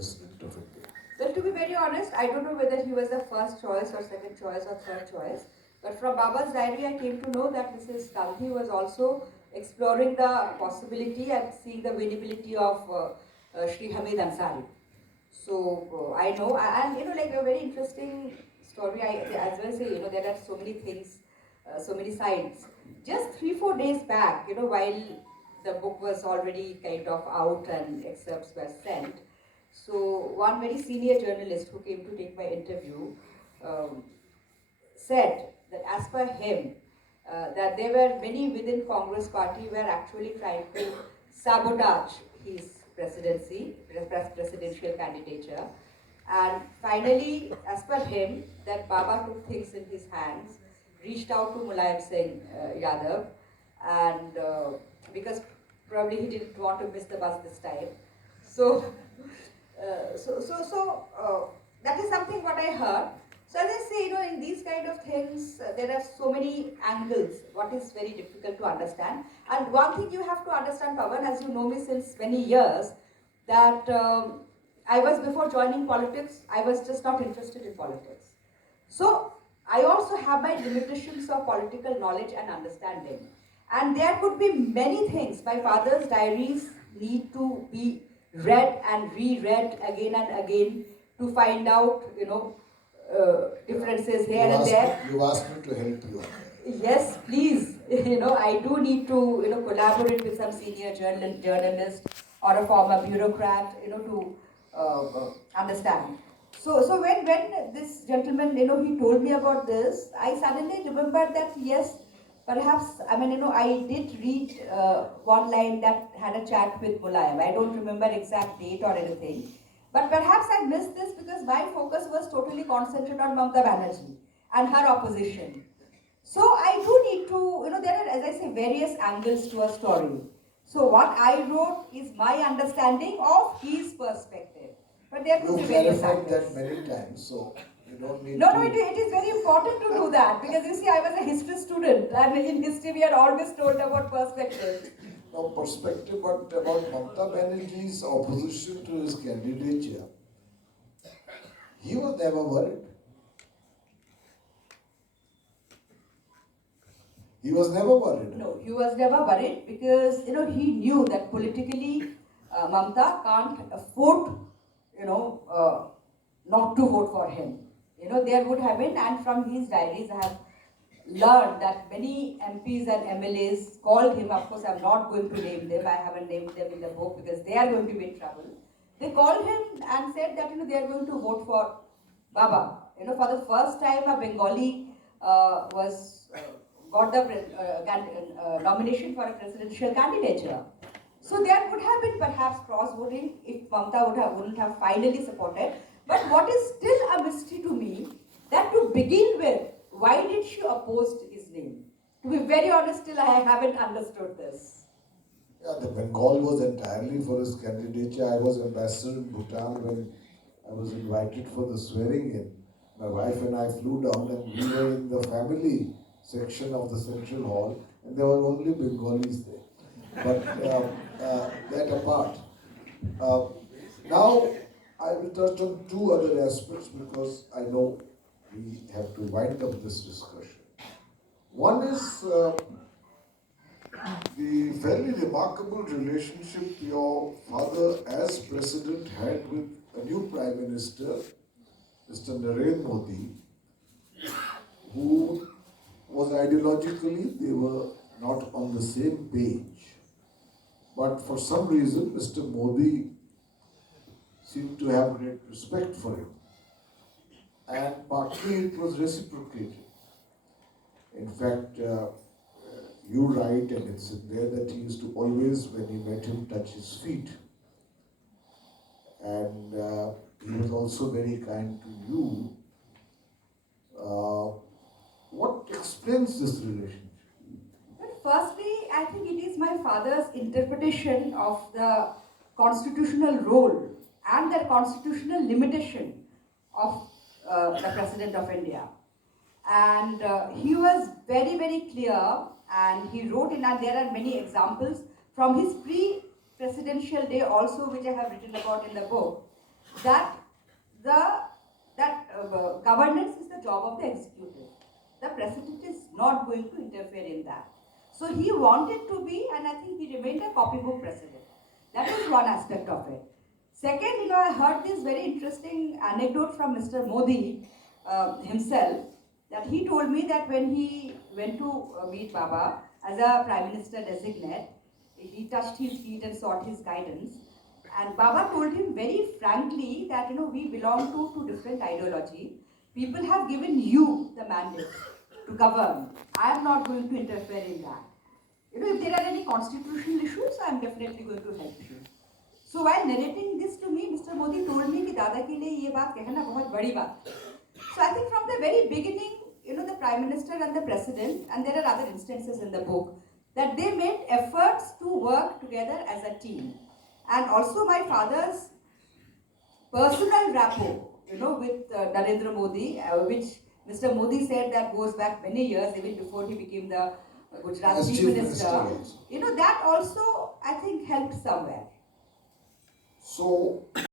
President of India? Well, to be very honest, I don't know whether he was the first choice or second choice or third choice. But from Baba's diary, I came to know that Mrs. Gandhi was also exploring the possibility and seeing the viability of Shri Hamid Ansari. So I know, and like a very interesting story. As I say, there are so many things, so many sides. Just 3-4 days back, while the book was already kind of out and excerpts were sent, so one very senior journalist who came to take my interview um, said that as per him, that there were many within Congress party were actually trying to sabotage his presidency, presidential candidature. And finally, as per him, that Baba took things in his hands, reached out to Mulayam Singh Yadav, and because probably he didn't want to miss the bus this time. So, that is something what I heard. So as I say, in these kind of things, there are so many angles, what is very difficult to understand. And one thing you have to understand, Pawan, as you know me since many years, that I was, before joining politics, I was just not interested in politics. So I also have my limitations of political knowledge and understanding. And there could be many things. My father's diaries need to be read and reread again and again to find out, differences here and there. You asked me to help you. Yes, please. I do need to, collaborate with some senior journalist or a former bureaucrat, to understand. So when this gentleman, he told me about this, I suddenly remembered that yes, perhaps, I did read one line that had a chat with Mulayam. I don't remember exact date or anything. But perhaps I missed this because my focus was totally concentrated on Mamata Banerjee and her opposition. So I do need to, there are, as I say, various angles to a story. So what I wrote is my understanding of his perspective. But there could be various angles. You've clarified that many times, so you don't need No, it is very important to do that because you see, I was a history student and in history we are always told about perspective. No perspective, but about Mamata Banerjee's opposition to his candidature, he was never worried. He was never worried. No, he was never worried because, he knew that politically Mamata can't afford, not to vote for him. There would have been, and from his diaries I have learned that many MPs and MLAs called him. Of course, I'm not going to name them. I haven't named them in the book because they are going to be in trouble. They called him and said that, they are going to vote for Baba. For the first time, a Bengali got the nomination for a presidential candidature. So there would have been perhaps cross-voting if Mamata wouldn't have finally supported. But what is still a mystery to me, that to begin with, why did she oppose his name? To be very honest, still I haven't understood this. Yeah, the Bengal was entirely for his candidature. I was ambassador in Bhutan when I was invited for the swearing in. My wife and I flew down and we were in the family section of the central hall and there were only Bengalis there. But that apart. Now I will touch on two other aspects because I know we have to wind up this discussion. One is the very remarkable relationship your father as president had with a new prime minister, Mr. Narendra Modi, who was ideologically, they were not on the same page. But for some reason, Mr. Modi seemed to have great respect for him. And partly it was reciprocated. In fact, you write, and it's in there, that he used to always, when he met him, touch his feet. And he was also very kind to you. What explains this relationship? Well, firstly, I think it is my father's interpretation of the constitutional role and the constitutional limitation of the President of India. And he was very, very clear, and he wrote in, and there are many examples from his pre-presidential day also, which I have written about in the book, that governance is the job of the executive. The president is not going to interfere in that. So he wanted to be, and I think he remained a copybook president. That was one aspect of it. Second, I heard this very interesting anecdote from Mr. Modi himself, that he told me that when he went to meet Baba as a Prime Minister designate, he touched his feet and sought his guidance. And Baba told him very frankly that, we belong to two different ideology. People have given you the mandate to govern. I am not going to interfere in that. If there are any constitutional issues, I am definitely going to help you. So while narrating this to me, Mr. Modi told me कि दादा के लिए ये बात कहना बहुत बड़ी बात है. So I think from the very beginning, the Prime Minister and the President, and there are other instances in the book, that they made efforts to work together as a team. And also my father's personal rapport, with Narendra Modi, which Mr. Modi said that goes back many years, even before he became the Gujarat As Chief Chief Minister. Minister. That also, I think, helped somewhere. So